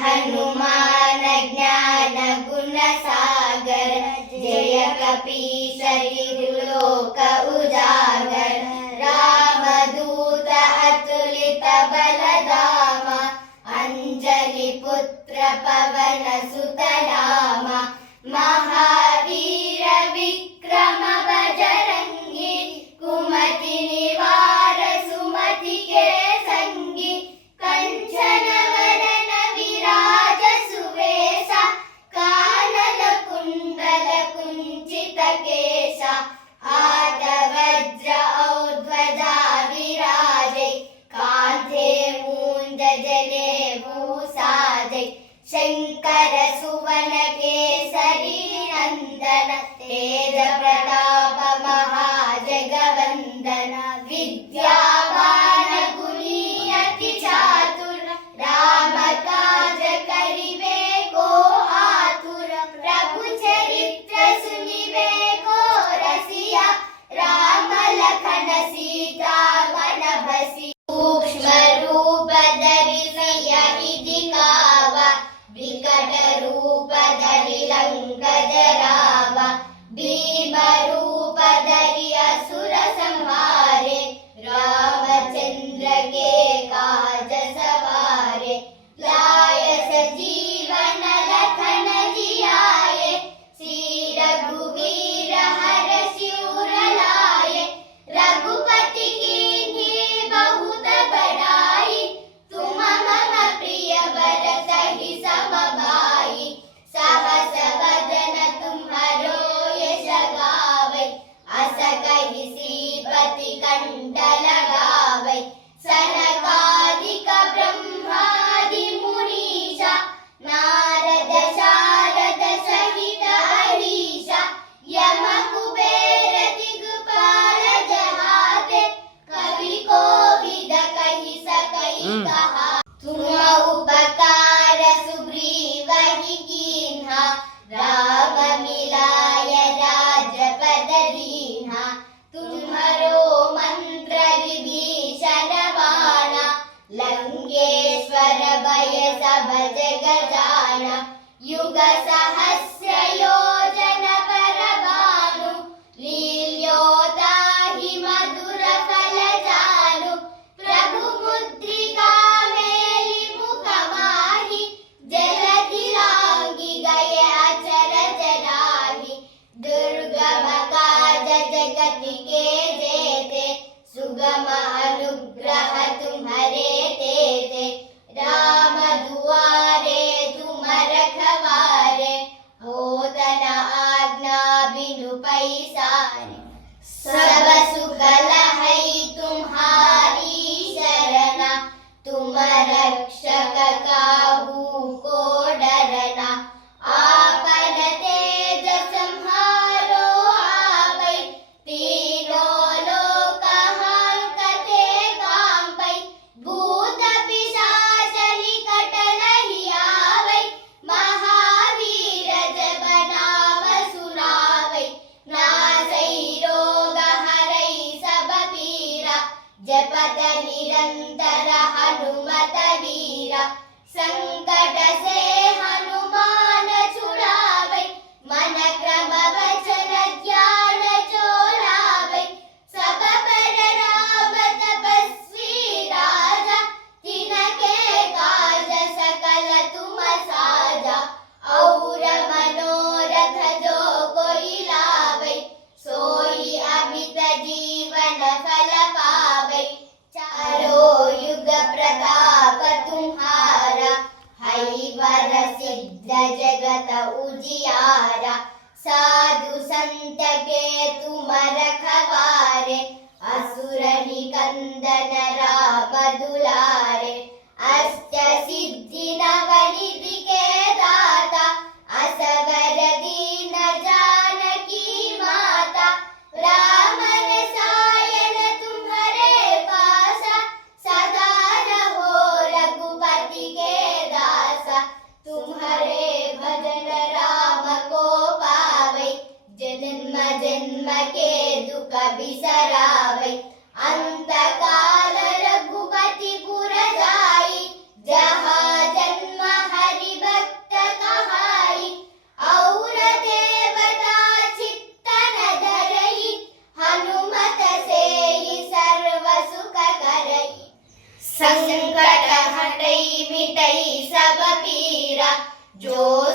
हनुमान ज्ञान गुण सागर जय कपीश लोक उजागर रामदूत अतुलित बलधाम अंजलि पुत्र पवन सुत नाम महावीर विक्रम बजरंगी कुमति निवार सुमति के संगी कंचन वरण विराज सुवेश कानन कुंडल कुंचित केश हाथ वज्र औध्वजा विराजे कांधे मूंज जनेऊ साजे शंकर सुवन केसरी नंदन तेज प्रताप महाजगवंदन विद्यावान गुणी अति चातुर राम काज करिबे को आतुर प्रभु चरित्र सुनिबे को रसिया राम लखन सीता मन बसी सूक्ष्म रूप धरि सियहि दिखावा विकट रूप धरि लंक जरावा भीम रूप धरि असुर संहारे रामचंद्र के काज सवारे लाय सजीवन लखन जियाए श्री रघुवीर हर शिवर लाए रघुपति कीन्ही बहुत बड़ाई तुम मम प्रिय भरत ही सम भाई सहस वदन तुम्हारो यश गावै अस कहि श्रीपति कंठ लगावै सनकादिक ब्रह्मादि मुनीषा नारद शारद सहित अहीशा यम कुबेर दिगपाल जहाते कवि कोविद कहि सकै कहा तुम उपकार सुग्रीवहि कीन्हा राम मिलाय राजपद दीन्हा तुम्हरो मंत्र विभीषण बाणा लंकेश्वर भय सब जग जाना युग सहस्र योजन पर भानु लील्योताहि मधुर फल जानु प्रभु मुद्रिका मेलि मुख माहि जलधि लांघि गए अचर जराहि दुर्गम काज जगति के जेते सुगम अनुग्रह तुम्हारे तेते राम दुआरे तुम रखवारे होत न आज्ञा बिनु पैसारे सब सुख लहै तुम्हारी शरणा तुम रक्षक काहू को डरना आपन तेज संहारो आपै तीनों लोक हांकते कांपै भूत पिशाच निकट नहीं आवै महावीर जब नाम सुनावै नासै रोग हरै सब पीरा जपत निरंतर हनुमत वीरा संकट से हनुमान छुड़ावै मन क्रम वचन ध्यान जो लावै सब पर राम तपस्वी राजा तिनके काज सकल तुम साजा और मनोरथ जो कोई लावै सोई अमित जीवन फल पावै चारों युग प्रताप तुम्हारा हरिवर सिद्ध जगत उजियारा साधु संत के तुम रखवारे असुर निकंदन राम दुलारे अष्ट सिद्धि नवनिधि के दाता असवर दीन जानकी माता राम रसायन तुम्हारे पासा सदा रहो रघुपति के दासा तुम्हारे भजन राम को पावै जन्म जन्म के दुख बिसरावै अंत काल रघुपति पुर जाई जहाँ जन्म जो